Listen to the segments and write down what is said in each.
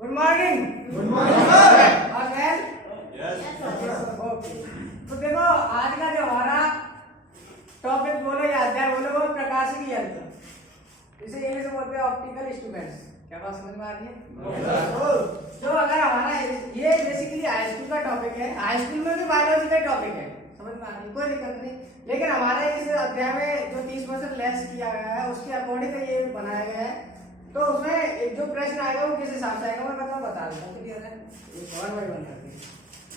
Good morning. Good morning sir. और well okay. तो देखो आज का जो हमारा टॉपिक बोलो या अध्याय बोलो वो प्रकाशिकी यंत्र, इसे इंग्लिश में बोलते हैं ऑप्टिकल इंस्ट्रूमेंट्स। क्या बात समझ में आ रही है? जो अगर हमारा ये बेसिकली हाई स्कूल का टॉपिक है, हाई स्कूल में भी बायोलॉजी का टॉपिक है, समझ में आ रही है, कोई दिक्कत नहीं। लेकिन हमारे इस अध्याय में जो 30% लेस किया गया है उसके अकॉर्डिंग ये बनाया गया है। तो उसमें एक जो प्रश्न आएगा वो किस हिसाब से आएगा मैं मतलब बता देता हूँ। क्लियर है? एक और वर्ड बन जाती है।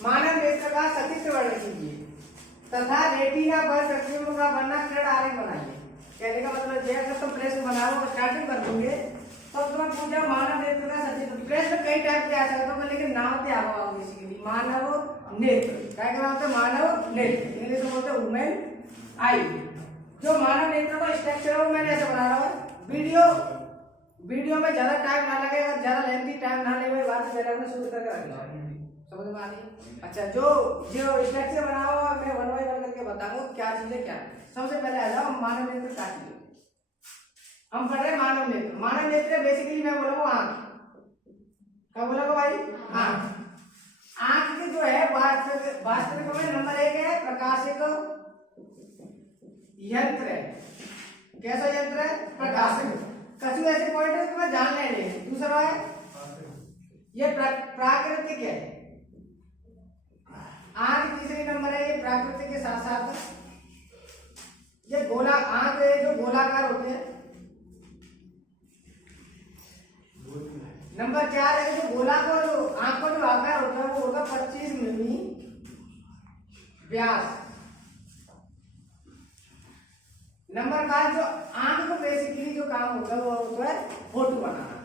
मानव नेत्र का सचित्र वर्णन कीजिए तथा रेटिना पर प्रतिबिंब का वर्णन क्रेड आरेख बनाइए। कहने का मतलब ये अगर तुम प्रश्न बनाओ स्टार्टिंग कर दोगे तो तुम्हें पूछा मानव नेत्र का सचित्र। प्रश्न कई टाइप के आ सकते हो लेकिन नाम क्या होगा बेसिकली मानव नेत्र। क्या नाम है? मानव नेत्र, इंग्लिश में बोलते हैं ह्यूमन आई। जो मानव नेत्र का स्ट्रक्चर है वो मैंने ऐसे बना रहा हूँ। वीडियो में ज्यादा टाइम ना लगे और ज्यादा लेंथी टाइम ना लगे, बात पहले अपने शुरू करके रखना समझ में आ रही। अच्छा, जो स्ट्रक्चर बना हुआ मैं वन बाय वन करके बताऊंगा क्या चीजें क्या। सबसे पहले आ जाओ मानव नेत्र क्या चीज। हम पढ़ रहे मानव नेत्र। मानव नेत्र बेसिकली मैं बोलूंगा आंख। क्या बोलोगे भाई? आंख। आंख की जो है वास्तविक में नंबर 1 है प्रकाशिक यंत्र है। कैसा यंत्र है? प्रकाशिक। कछु ऐसे पॉइंट है तुम्हें जान लेने। दूसरा है ये प्राकृतिक है। आंख तीसरी नंबर है, ये प्राकृतिक के साथ साथ ये गोला आंख जो गोलाकार होते हैं। नंबर 4 है जो गोला को जो आंख को जो आकार होता है वो होगा 25 मिमी व्यास। नंबर 5 जो आंख को बेसिकली जो काम होता है वो होता है फोटो बनाना।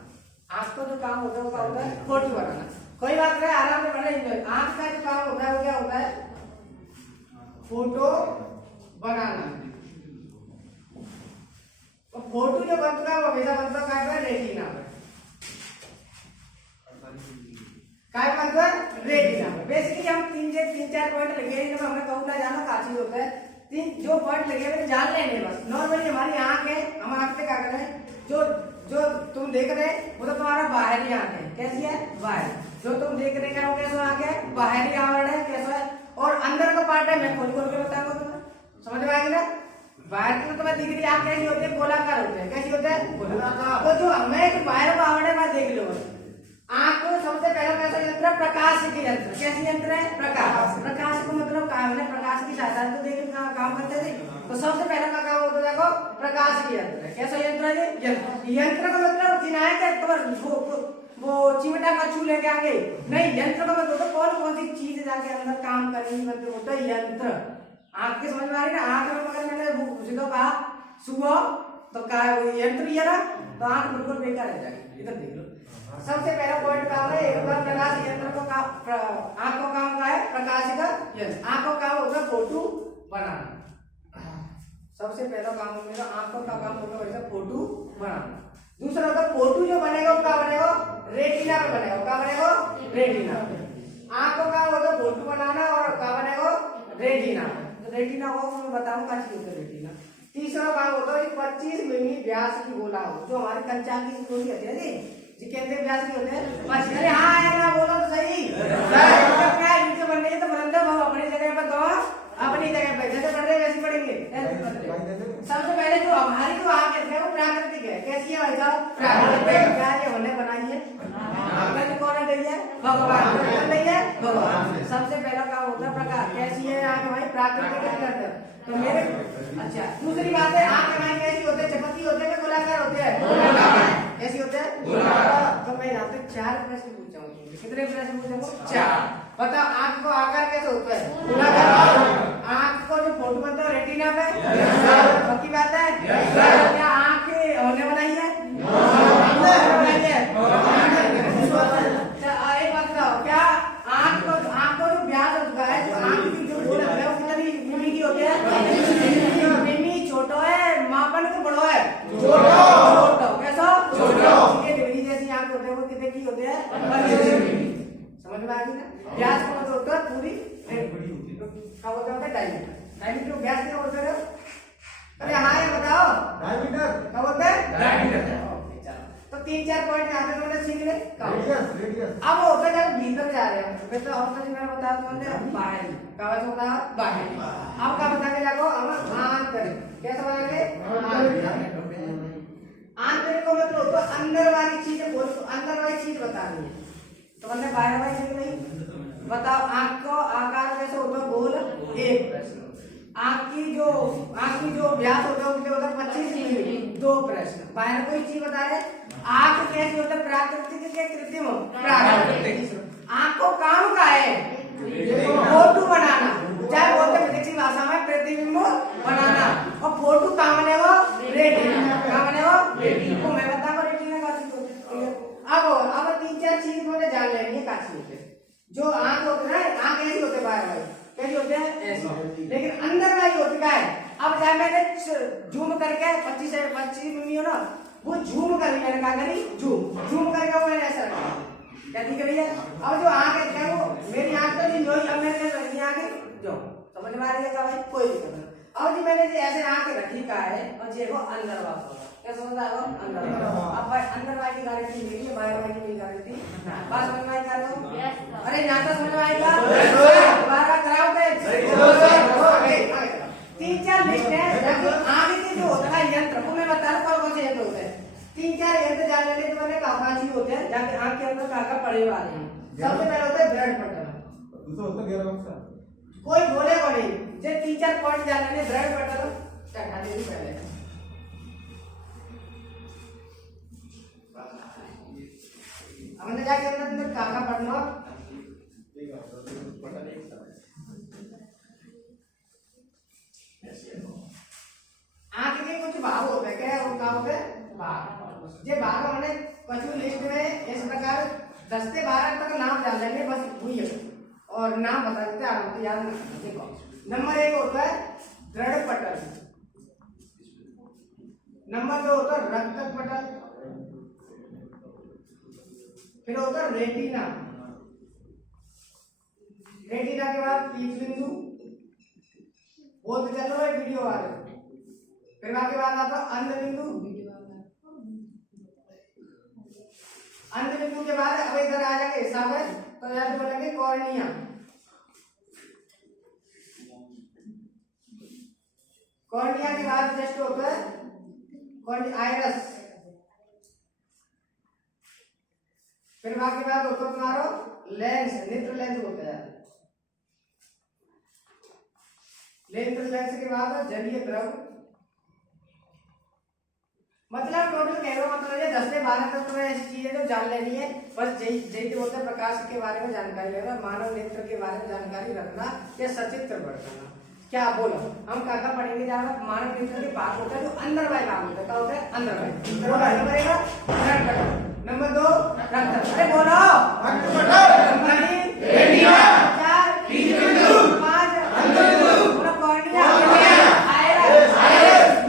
आंख को जो काम होता है वो क्या होता है? फोटो बनाना। कोई बात नहीं, आराम से पढ़ना एंजॉय। आंख का जो काम होता है वो क्या होता है? फोटो बनाना। तो फोटो जो बनता है वो हमेशा बनता है रेटिना पे। काय बनता है? रेटिना पे। बेसिकली हम तीन चार पॉइंट लगे हैं जिनमें हमें कहूँ ना जाना का चीज होता है। तीन जो पॉइंट लगे हुए जान लेंगे बस। नॉर्मली हमारी आंख है, हम आंख पे क्या कर रहे हैं? जो तुम देख रहे हैं वो तो तुम्हारा बाहरी आंख है। कैसी है? बाहर। जो तुम देख रहे हैं वो कैसा आंख है? बाहरी आवरण है। कैसा है? और अंदर का पार्ट है मैं खोल खोल के बताऊंगा तुम्हें, समझ में आएगी ना। बाहर की तो तुम्हें दिख रही आंख कैसी होती है? गोलाकार होते हैं। कैसी होते हैं? गोलाकार। तो जो हमें बाहर का आवरण है मैं देख लो। आंख को सबसे पहला कैसा यंत्र? प्रकाशिकी यंत्र। कैसी यंत्र है? प्रकाश। प्रकाश को मतलब काम है प्रकाश की सहायता से देख काम करते थे। तो सबसे पहला का काम होता है देखो प्रकाशिकी यंत्र। कैसा यंत्र है ये? यंत्र का मतलब चिन्हायक है वो चिमटा का छू लेके आगे नहीं। यंत्र का मतलब कौन कौन सी चीज जाके अंदर काम करेगी मतलब होता है यंत्र। आंख की समझ में आ रही है ना? आंख में मगर मैंने सीधा कहा सुबह तो कहा यंत्र ही है ना, तो आंख बिल्कुल बेकार रह जाएगी। इधर देख लो। सबसे पहला पॉइंट काम है एक बार प्रकाश यंत्र को आंख को काम का है प्रकाशिक यंत्र। आंख को काम होता है फोटो बनाना। सबसे पहला काम मेरा आंखों का काम होगा वैसे फोटो बनाना। दूसरा होगा फोटो जो बनेगा वो क्या बनेगा? रेटिना पे बनेगा। क्या बनेगा? रेटिना पे। आंख को काम होता है फोटो बनाना और क्या बनेगा? रेटिना। तो रेटिना को मैं बताऊं क्या चीज होता है रेटिना। तीसरा काम होता है 25 मिमी व्यास की गोला हो जो हमारे कंचाल की गोली होती है जी कहते व्यास की होते हैं। अरे हाँ है ना, बोलो तो सही। क्या इनसे बनने तो बुलंदा भाव अपनी जगह पर दो, अपनी जगह पर जैसे पढ़ रहे वैसे पढ़ेंगे। सबसे पहले जो हमारी जो आंख है वो प्राकृतिक है। कैसी है भाई साहब? प्राकृतिक। क्या ये हमने बनाई है? कौन दी है? भगवान। कौन दी है? भगवान। सबसे पहला काम होता है प्रकाश। कैसी है आंख भाई? प्राकृतिक के अंदर। तो मेरे अच्छा दूसरी बात है आंख हमारी कैसी होते हैं? चपटी होते हैं, गोलाकार होते हैं? गोलाकार। कैसी होते हैं? गोलाकार। तो मैं यहाँ पे 4 प्रश्न पूछूंगा। कितने प्रश्न पूछूंगा? 4। बताओ आंख को आकार कैसे होता है? गोलाकार। आंख को जो फोटो बनता है रेटिना पे पक्की बात है? क्या आंख हमने बनाई है? एक बात बताओ, क्या आंख को जो व्यास होता है जो आंख की जो गोल है वो कितनी मिमी की होती है? मिमी छोटो है, मापन को बड़ो है? छोटो। कैसा? छोटो। डिग्री जैसी आंख होते हैं वो कितने की होते हैं? 25 मिमी। समझ में आ गई ना? व्यास का मतलब होता है पूरी क्या होता है? डायमीटर। डायमीटर व्यास क्या होता है? अरे हाँ ये बताओ डायमीटर क्या होता है? डायमीटर। तो 3-4 पॉइंट यहाँ पे तुमने सीख ले। अब होता है जब भीतर जा रहे हैं वैसे और तो मैंने बताया तो मैंने बाहर कहा तो होता है बाहर अब क्या बता के जाओ हम आंतरिक कैसे बनाएंगे आंतरिक को मतलब तो अंदर वाली चीजें बोल अंदर वाली चीज बतानी है तो मैंने बाहर वाली चीज नहीं बताओ आंख को आकार कैसे होता है गोल एक प्रश्न आंख की जो व्यास होता है उसके होता है 25 मिलीमीटर दो प्रश्न बाहर कोई चीज बता रहे आंख कैसे होता है प्राकृतिक के कृत्रिम प्राकृतिक आंख को काम का है फोटो बनाना चाहे बोलते फिजिक्स की भाषा में प्रतिबिंब बनाना और फोटो काम है वो रेटिना काम है वो रेटिना को मैं बताऊंगा रेटिना का चीज अब तीन चार चीज मुझे जान लेनी है का चीज जो आंख होती है ना आंख ऐसी होते बाहर वाली कैसे होते हैं ऐसे लेकिन अंदर वाली होती क्या है अब चाहे मैंने जूम करके 25 मिमी हो ना वो झूम कर मैंने कहा करी झूम करके वो मैंने ऐसा रखा क्या ठीक है भैया अब जो आंख है क्या वो मेरी आंख तो नहीं अब मैंने रखी आंखें जो समझ में आ रही है क्या भाई कोई दिक्कत नहीं अब जी मैंने जो ऐसे आंख रखी का है और जे को अंदर वाला होगा क्या समझ आएगा अंदर अब भाई अंदर वाली की गारंटी मेरी है बाहर वाली की गारंटी बात समझ में आई क्या अरे नाता समझ में आएगा दोबारा कराओ तीन चार लिस्ट है आगे के जो होता है यंत्र को मैं बता रहा हूँ कौन से यंत्र होते हैं तीन चार यंत्र जानने के मैंने काफाची होते हैं जाके आंख के अंदर काका पड़े वाले हैं सबसे पहले होता है ब्लड पटल दूसरा होता है गैर बक्सा कोई बोलेगा नहीं जे तीन चार पॉइंट जानने ब्लड पटल चढ़ा दे पहले हमने जाके अंदर काका पढ़ना आंख के कुछ भाव होते हैं क्या उनका होते हैं भाव ये भाव हमने कछु लिस्ट में इस प्रकार 10 से 12 तक नाम डाल लेंगे बस हुई है और नाम बता देते आराम से याद रखना देखो नंबर 1 होता है दृढ़ पटल नंबर 2 होता है रक्त पटल फिर होता है रेटिना रेटिना के बाद पीछ बिंदु बोलते चलो वीडियो वाले फिर के बाद आता अंध बिंदु के बाद अब इधर आ जाएंगे सागर तो याद बोलेंगे कॉर्निया कॉर्निया के बाद जस्ट होता है आयरस फिर के बाद होता है तुम्हारा लेंस नेत्र लेंस होता है नेत्र लेंस के बाद जलीय द्रव मतलब टोटल कह रहा मतलब ये 10 से 12 तक तुम्हें ऐसी चीजें तो जान लेनी है बस जैसे बोलते हैं प्रकाश के बारे में जानकारी लेना मानव नेत्र के बारे में जानकारी रखना या सचित्र बढ़ाना क्या बोलो हम क्या पढ़ेंगे जहाँ मानव नेत्र के बात होता है जो अंदर वाला भाग होता है क्या होता है अंदर वाला नंबर 2 रक्त अरे बोलो नंबर 3 रेटिना 4 पीछ बिंदु 5 अंध बिंदु पूरा कॉर्निया आयरस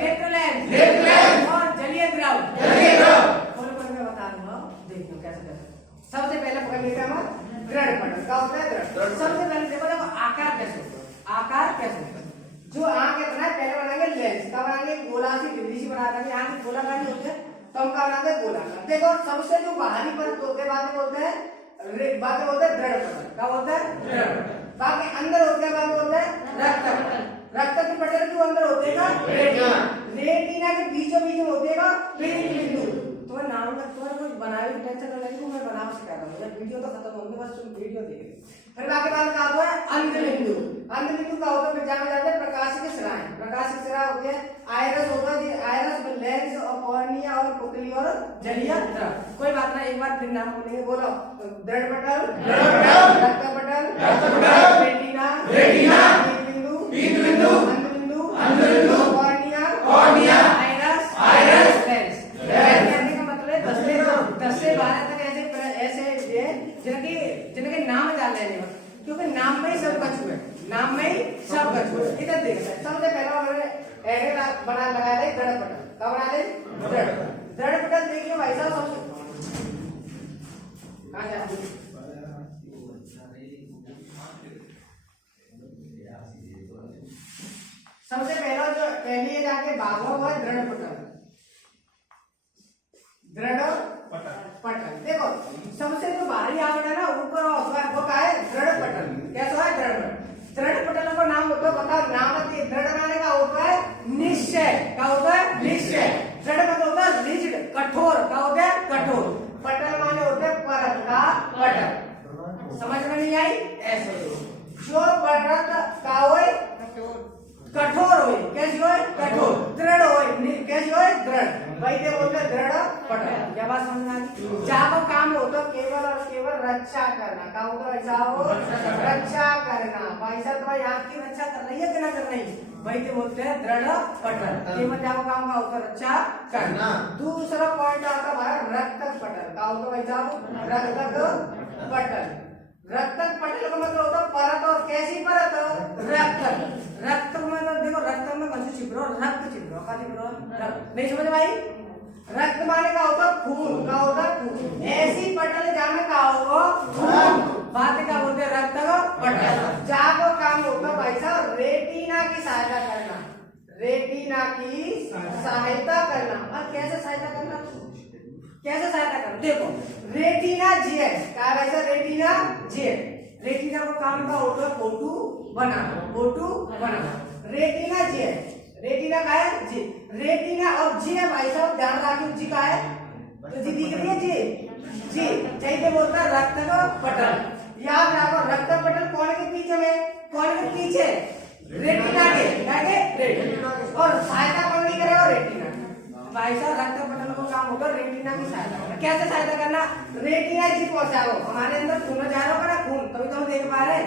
नेत्र लेंस और जलीय द्रव कौन मैं बता दूंगा देखो कैसे सबसे पहले पकड़ लेते हम दृढ़ पटल क्या होता है दृढ़ सबसे पहले देखो आकार कैसे होता है आकार कैसे होता है जो आंख है बनाए पहले बनाएंगे लेंस का बनाएंगे गोलासी बिंदी से बना देंगे आंख गोलाकार नहीं होते तो हम क्या बनाते हैं गोलाकार देखो सबसे जो बाहरी परत होते हैं बातें बोलते हैं दृढ़ पटल क्या बोलते हैं दृढ़ पटल बाकी अंदर होते हैं बात बोलते हैं रक्त पटल रक्त के पटल जो अंदर होते हैं रेटिना रेटिना के बीचों बीच में होते हैं पीछ बिंदु तुम्हें नाम का तुम्हारे कुछ बनाए हुए टेंशन न लगे मैं बना सकता हूं जब वीडियो तो खत्म होने बस तुम वीडियो देख फिर बाकी बात का होता है अंध बिंदु का होता है पहचाना जाता है प्रकाशिक सिरा होते हैं आयरस होता है आयरस में लेंस और कॉर्निया और पुतली और जलीय द्रव कोई बात ना एक बार फिर नाम बोलेंगे बोलो दृढ़ पटल रक्त पटल रेटिना पीछ बिंदु अंध बिंदु कॉर्निया आयरस लेंस कहने का मतलब है 10 से 12 तक ऐसे जिनके नाम जान लेने क्योंकि नाम में ही सब कछु है नाम में ही सब कछु है इधर देख सबसे पहला हमने एरे बना लगाया है दृढ़ पटल क्या बना ले दृढ़ पटल देखिए भाई साहब कहां जाते सबसे पहला जो पहले जाके भागो हुआ है दृढ़ पटल देखो सबसे जो भारी आवरण है ना ऊपर होता है वो क्या है दृढ़ पटल। कैसा है दृढ़ पटल? दृढ़ पटल का नाम होता है बताओ नामती दृढ़ बनाने का होता है निश्चय। क्या होता है? निश्चय। दृढ़ मतलब होता है रिजिड कठोर। क्या होता है? कठोर। पटल माने होते हैं परत का पटल। समझ में नहीं आई? ऐसे जो परत का होए कठोर होए कैसी होए कठोर दृढ़ होए कैसी होए दृढ़ भाई ये बोलते हैं दृढ़ पटल। क्या बात समझ में आ गई? जहाँ काम होता है केवल और केवल रक्षा करना। क्या होता है ऐसा हो रक्षा करना। भाई साहब तो आपकी रक्षा कर रही है कि ना कर रही? भाई ये बोलते हैं दृढ़ पटल। केवल जहाँ काम का होता है रक्षा करना। दूसरा पॉइंट आता है रक्तक पटल। क्या होता है भाई साहब? रक्तक पटल। रक्तक पटल का मतलब होता है परत और कैसी परत? रक्तक। रक्त में देखो रक्त में कौन सी छिपरो रक्त छिपरो का छिपरो रक्त नहीं समझ भाई? रक्त माने का होता खून। का होता खून। ऐसी पटल जहाँ में का होगा खून बात का बोलते हैं रक्त का पटल। जहाँ को काम होता है भाई साहब रेटिना की सहायता करना। रेटिना की सहायता करना। और कैसे सहायता करना? कैसे सहायता करना? देखो रेटिना जेट क्या वैसा रेटिना जेट। रेटिना को काम का होता है फोटो बनाना। फोटो बनाना रेटिना जेट। रेटिना का है जी। रेटिना और जी है भाई साहब ध्यान रखिए जी का है तो जी दिख रही है जी जी चाहिए बोलता है रक्त का पटल। याद रखो रक्त पटल कौन के पीछे में? कौन के पीछे? रेटिना के। क्या के? रेटिना। और सहायता कौन नहीं करेगा? रेटिना। भाई साहब रक्त पटल को काम होगा रेटिना की सहायता करना। कैसे सहायता करना? रेटिना जी पहुंचाओ हमारे अंदर खून जा रहा है खून तभी तो हम देख पा रहे हैं।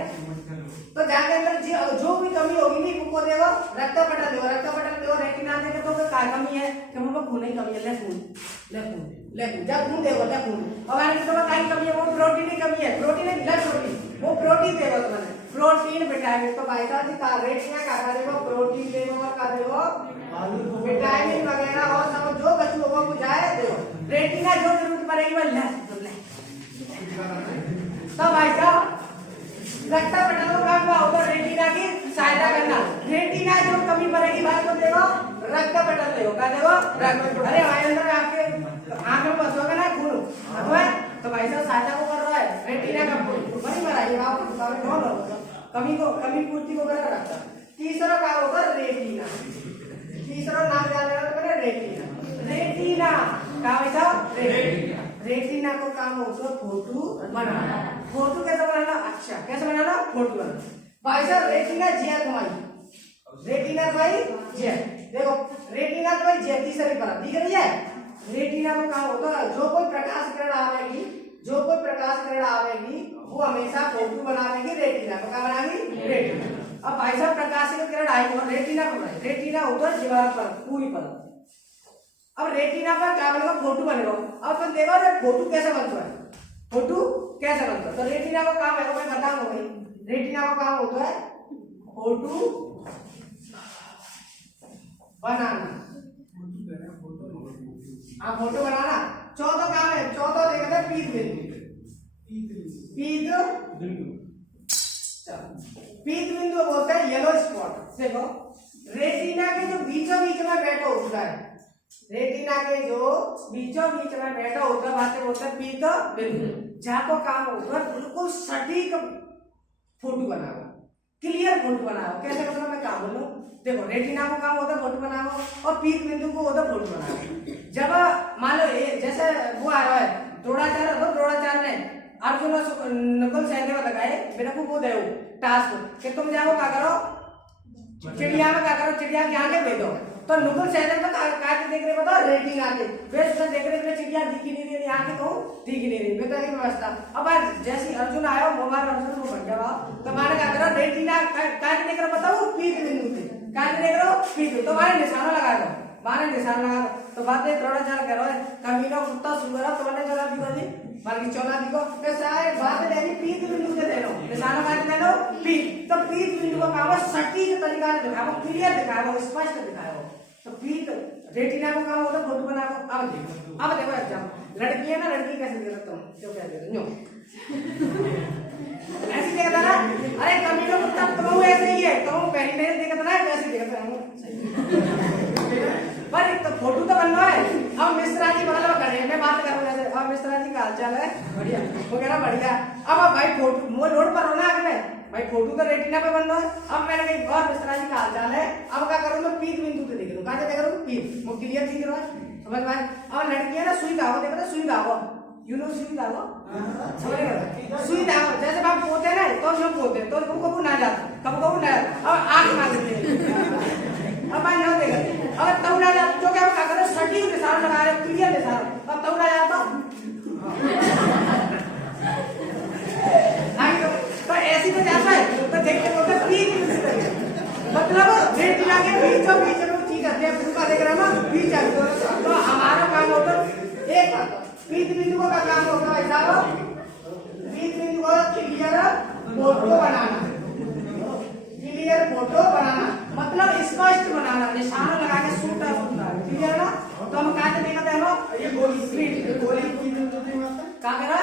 तो जाके अंदर जो भी कमी होगी नहीं वो देगा रक्त पटल देगा। रक्त पटल देगा रेटिना देगा तो क्या कमी है कि हमको खून नहीं कमी है ले खून ले खून ले खून जब खून देगा ले खून। और आगे तो क्या कमी है? वो प्रोटीन की कमी है। प्रोटीन है ब्लड प्रोटीन वो प्रोटीन देगा तुम्हें प्रोटीन विटामिन। तो भाई साहब का रेटिना का देगा प्रोटीन देगा और का देगा विटामिन वगैरह और सब जो बच्चों होगा वो जाए दो। रेटिना जो जरूरत पड़ेगी वो ले। तो भाई साहब रक्त पटल का काम क्या होता है? रेटिना की सहायता करना। रेटिना जो कमी पड़ेगी भाई को देखो रक्त पटल देखो क्या देखो रक्त। अरे हमारे अंदर आपके आंख में बसोगे ना खून तो भाई साहब सहायता को कर रहा है रेटिना का बड़ी बनाइए कमी पूर्ति को कर रखता। तीसरा काम होगा रेटिना। तीसरा नाम जानेगा तो रेटिना। रेटिना क्या भाई साहब? रेटिना। रेटिना को काम होगा फोटो बनाना। फोटो कैसे बनाना? अच्छा कैसे बनाना? फोटो बनाना। भाई साहब रेटिना जेट भाई रेटिना भाई जेट देखो रेटिना तो भाई जेट तीसरी परत दिख रही है। रेटिना को काम होता है जो कोई प्रकाश किरण आवेगी जो कोई प्रकाश किरण आवेगी वो हमेशा फोटो बनावेगी रेटिना को। क्या बनाएगी? रेटिना। अब भाई साहब प्रकाश की किरण आएगी और रेटिना को बनाएगी। रेटिना होता है दीवार पर पूरी परत। अब रेटिना पर क्या बनेगा? फोटो बनेगा। अब तुम देखो ना फोटो कैसे बनता है? फोटो कैसे बनता है? तो रेटिना का काम है मैं खत्म हो गई। रेटिना का काम होता है फोटो बनाना। हाँ फोटो बनाना। चौथा काम है चौथा देखते हैं पीत बिंदु। पीत बिंदु बोलते हैं येलो स्पॉट। देखो रेटिना के जो बीचों बीच में बैठा होता है रेटिना के जो बीचों बीच में बैठा होता है बातें बोलते हैं पीत बिंदु। जहाँ को काम होता है बिल्कुल सटीक फोटो बनाओ क्लियर फोटो बनाओ। कैसे मतलब मैं काम बोलूं देखो रेटिना को काम होता है फोटो बनाओ और पीत बिंदु को होता है फोटो बनाओ। जब मान लो जैसे वो आ रहा है द्रोणाचार्य ने अर्जुन और नकुल सहदेव लगाए मेरे को वो दे टास्क कि तुम जाओ क्या करो चिड़िया में क्या करो चिड़िया की आंखें भेजो। तो नकुल सहदेव में काट देख रहे बताओ रेटिना के वे उसने देख रहे चिड़िया दिखी नहीं रही आंखें तो दिख नहीं रही बेटा की व्यवस्था। अब जैसे अर्जुन आया मोबाइल अर्जुन को बन गया तो माने क्या करो रेटिना काट देख रहे बताओ पीत बिंदु से काट देख रहे हो पीत तो मारे निशाना लगा दो मारे निशान लगा दो। तो बातें द्रोणाचार्य कह रहे हैं कमीना कुत्ता सुअर तुम्हारे चला दिखो जी बाकी चौला दिखो कैसा है बात लेनी पीत बिंदु से दे लो निशाना काट दे लो पीत। तो पीत बिंदु का काम सटीक तरीका से दिखाओ क्लियर दिखाओ स्पष्ट दिखाओ। तो पीत रेटिना को काम होता फोटो बनाओ। अब देखो एग्जाम लड़की है ना लड़की कैसे देख सकता हूँ जो क्या ऐसे देखता ना अरे कमीना कुत्ता तुम ऐसे ही है तुम पहली पहले देखता ना वैसे देखता हूँ पर तो फोटो तो बनना है। अब मिश्रा जी मतलब करे मैं बात करूँ जैसे अब मिश्रा जी का हाल चाल है? बढ़िया हो गया ना? बढ़िया। अब भाई फोटो वो लोड पर होना आगे में भाई फोटो तो रेटिना पे बन रहा है। अब मैंने कही बहुत मिश्रा जी का हाल चाल है, अब क्या करूँ मैं पीठ बिंदु पे देख लूँ, कहाँ से देख रहा हूँ? पीठ वो क्लियर दिख रहा है, समझ में? अब लड़कियां ना सुई धागो देख रहे हो, सुई धागो, यू नो सुई धागो, समझ रहे? सुई धागो जैसे आप पोते ना तो जो पोते तो कबू ना जाता, कबू ना जाता। अब आँख मार देते अब मैं ना देगा, अब तब ना जाता जो क्या क्या करे सटीक निशान लगा रहे, क्लियर निशान, अब तब ना जाता तो ऐसी तो जाता है तो देखते बोलते पीठ मतलब रेटिना के बीचों बीच में चीज आती है, बिल्कुल देख रहा है ना बीच आती है। तो हमारा काम होता है एक बात पीठ बिंदु का काम होता है साहब, पीठ बिंदु को क्लियर फोटो बनाना, क्लियर फोटो बनाना मतलब स्पष्ट बनाना, निशान लगा के सूटा सूटा क्लियर ना। तो हम कहाँ से देखते हैं लोग ये गोली कहाँ करा?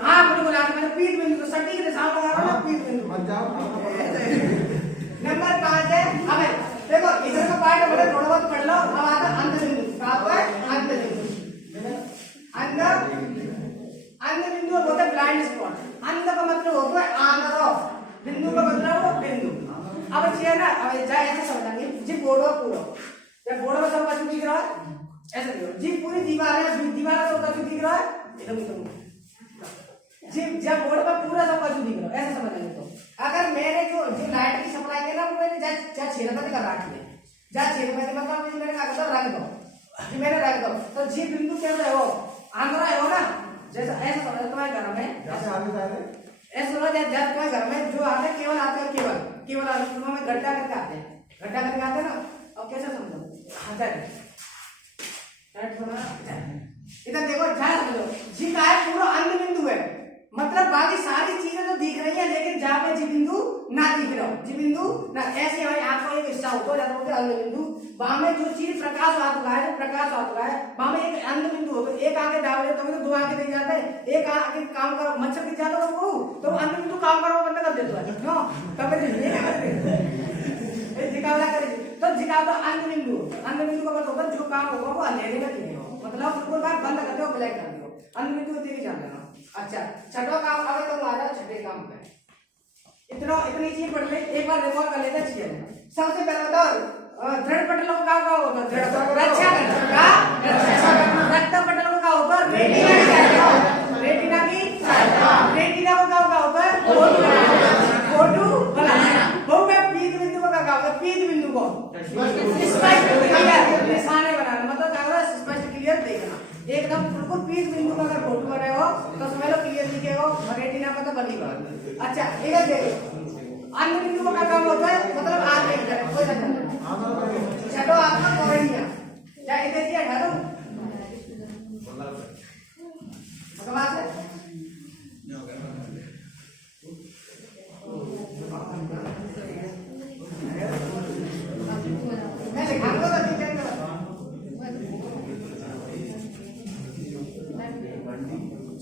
हाँ बिल्कुल मैंने पीठ बिंदु को सटीक निशान लगा रहा हूँ, पीठ बिंदु नंबर 5 है। अब देखो इधर का पार्ट बड़े थोड़ा बहुत पढ़ लो। अब आता अंत बिंदु, कहाँ है? अंत बिंदु, अंत बिंदु होता है ब्लाइंड स्पॉट। अंत का मतलब होता है आंध्र, बिंदु का मतलब वो बिंदु। अब चाहिए ना, अब जाए ऐसे समझाएंगे जी बोर्डो पूरा, जब बोर्डो में सब कुछ दिख रहा है ऐसे देखो जी, पूरी दीवार है, दीवार तो कुछ दिख रहा है एकदम जी, जब बोर्ड पर पूरा सब कुछ दिख रहा है ऐसे समझ लेंगे। तो अगर मैंने जो लाइट की सप्लाई है ना वो मैंने जा 6 रुपए का काट लिया, जा 6 रुपए मतलब मैंने कहा था रख दो जी, मैंने रख दो तो जी बिंदु क्या है वो आंध्रा है हो ना, जैसा ऐसा समझ तुम्हारे घर में ऐसा समझ जब तुम्हारे घर में जो आते केवल आते हैं, केवल केवल आते में गड्ढा करके आते हैं, गड्ढा करके आते हैं ना। अब कैसे समझो आता है इधर देखो ध्यान समझो जी का है पूरा अंत बिंदु है, मतलब बाकी सारी चीजें तो दिख रही है लेकिन जहाँ पे जी बिंदु ना दिख रहा हो, जी बिंदु ना ऐसे हमारी आंख का एक हिस्सा होता है जाता अंत बिंदु, वहां में जो चीज प्रकाश आ चुका है, प्रकाश आ चुका है वहां में एक अंत बिंदु होता है। एक आंखें डाल रहे तो दो आंखें दिख जाते हैं, एक आंखें काम करो मच्छर दिख जाता है तो अंत बिंदु काम करो बंद कर देता है नो तब जिकावला करे तो जिकावला अंत बिंदु, अंत बिंदु का मतलब होता है जो काम होगा वो अंधेरे में नहीं हो, मतलब बिल्कुल बात बंद कर दो, ब्लैक कर दो, अंत बिंदु तेरी जान लेना। अच्छा छठवां काम अगर तुम आ जाओ छठे काम पे इतनी चीज पढ़ ले, एक बार रिकॉर्ड कर लेते चीजें। सबसे पहले बताओ दृढ़ पटलों का क्या होता है? दृढ़ रक्षा करना का रक्त पटलों का होता है रेटिना की, रेटिना का क्या होता है? फोटो बनाना। वो मैं पीठ बिंदु का क्या होता है? पीठ बिंदु को स्पष्ट क्लियर निशाने बनाना, मतलब क्या होता है? स्पष्ट क्लियर देखना एकदम बिल्कुल पीठ बिंदु का अगर फोटो बने हो तो समझ लो क्लियर दिखेगा, रेटिना का तो बनी बात। अच्छा इधर देखो अन्य बिंदु का क्या काम होता है? मतलब आगे कोई चलो आपका कॉर्निया क्या इधर दिया ढालो भगवान से मैं दिखाऊंगा तो दिखेगा।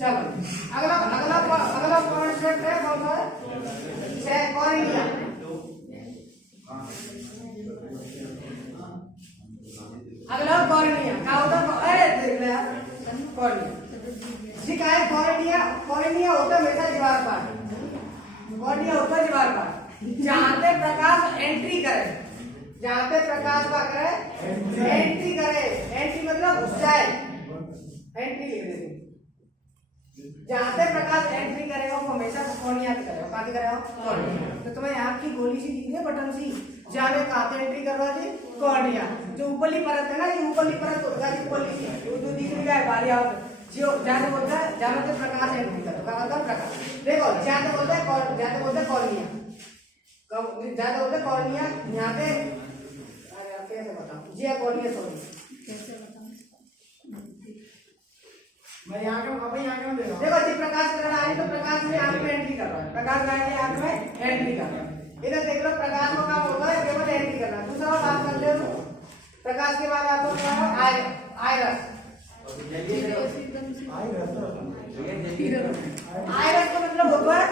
चलो अगला अगला अगला कॉन्सेप्ट है कौन सा है? कॉर्निया। अगला कॉर्निया क्या होता है? अरे देख ले यार कॉर्निया ठीक है। कॉर्निया कॉर्निया होता है हमेशा दीवार पर, कॉर्निया होता है दीवार पर जहां पे प्रकाश एंट्री करे, जहां पे प्रकाश का करे एंट्री करे, एंट्री मतलब घुस जाए, एंट्री लिख देते जहां पे प्रकाश एंट्री करेगा वो हमेशा कॉर्निया पे करेगा, कहाँ पे करेगा? कॉर्निया। तो तुम्हें यहाँ की गोली सी दिख रही है बटन सी, जहाँ पे कहाँ पे एंट्री कर रहा है? कॉर्निया। जो ऊपरली परत है ना, ये ऊपरली परत होता है ऊपरली जो दिख रही है बारी आउट जो जहाँ बोलता है जहाँ पे प्रकाश एंट्री करो, क्या होता है? प्रकाश। देखो जहाँ पे बोलते हैं जहाँ पे बोलते हैं कॉर्निया, जहाँ पे बोलते हैं कॉर्निया यहाँ पे कैसे बताऊँ जी कॉर्निया सॉरी मैं यहाँ क्यों देखो जी प्रकाश कर रहा है तो प्रकाश में आंख में एंट्री कर रहा है, प्रकाश में आंख में एंट्री कर रहा है। इधर देख लो प्रकाश का काम होता है केवल एंट्री करना। दूसरा बात कर ले लो प्रकाश के बाद आता है आयरस। आयरस का मतलब होता है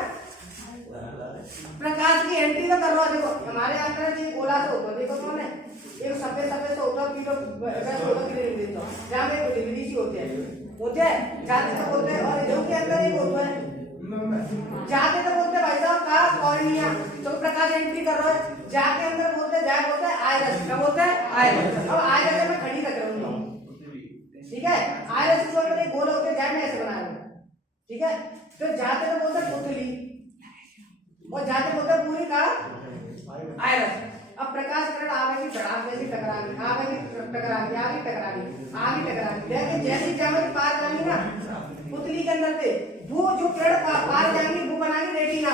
प्रकाश की एंट्री तो करवा। देखो हमारे अंदर जी गोला से होता है, देखो कौन है एक सफेद सफेद से होता है, पीलो जहाँ पे सी होती है होते हैं, जाते तो बोलते हैं, और जो के अंदर एक होता है जाते तो बोलते हैं भाई साहब का कॉर्निया, तो प्रकाश एंट्री कर रहा है, जाके अंदर बोलते हैं, जाए बोलते हैं आयरस, क्या बोलते हैं आयरस। अब आयरस में खड़ी रख रहा हूँ, ठीक है, आयरस के ऊपर एक गोल होकर जाए में ऐसे बनाया, ठीक है। तो जाते तो बोलते हैं पुतली, और जाते बोलते हैं पूरी का आयरस। अब प्रकाश किरण आवेगी, बढ़ाक जैसी टकराएगी, आवेगी टकराएगी, आगे टकराएगी, आगे टकराएगी, लेकिन जैसी ज्यामिति पार जाएंगी ना पुतली के अंदर से, वो जो किरण पार जाएंगी वो बनाएंगी रेटिना,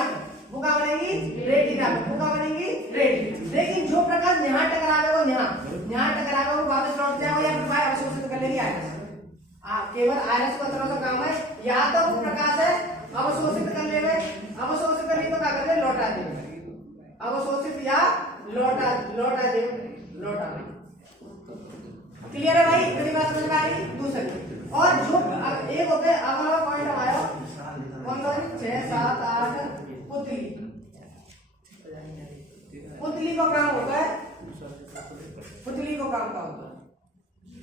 वो क्या बनेगी रेटिना, वो क्या बनेगी रेटिना। लेकिन जो प्रकाश यहाँ टकराएगा वो यहाँ टकराएगा वो वापस लौट जाएगा, या फिर बाहर अवशोषित कर लेगी आयरस। केवल आयरस को तरह से काम है, या तो वो प्रकाश है अवशोषित कर ले, अवशोषित कर ली तो क्या कर दे लौटा दे, अवशोषित या लौटा दे, लौटा। क्लियर है भाई, मेरी बात समझ में आ गई। दूसरी और जो एक होते हैं, अगला पॉइंट हमारा कौन सा 6 7 8 पुतली, पुतली को काम होता है, पुतली को काम का होता है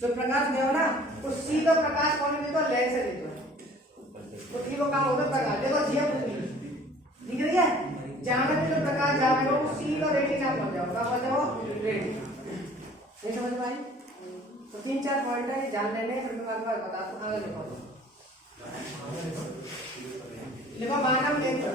जो प्रकाश दे ना तो सीधा प्रकाश कौन देता है, लेंस से देता है। पुतली को काम होता है प्रकाश, देखो ये पुतली दिख रही है, जहां पे जो प्रकाश जाएगा वो सीधा रेटिना पहुंच जाएगा, पहुंच जाओ रेटिना। ये समझ में आई। तो 3-4 पॉइंट है, जान लेने, फिर मैं आपको बता दूं। आगे लिखो, मानव नेत्र,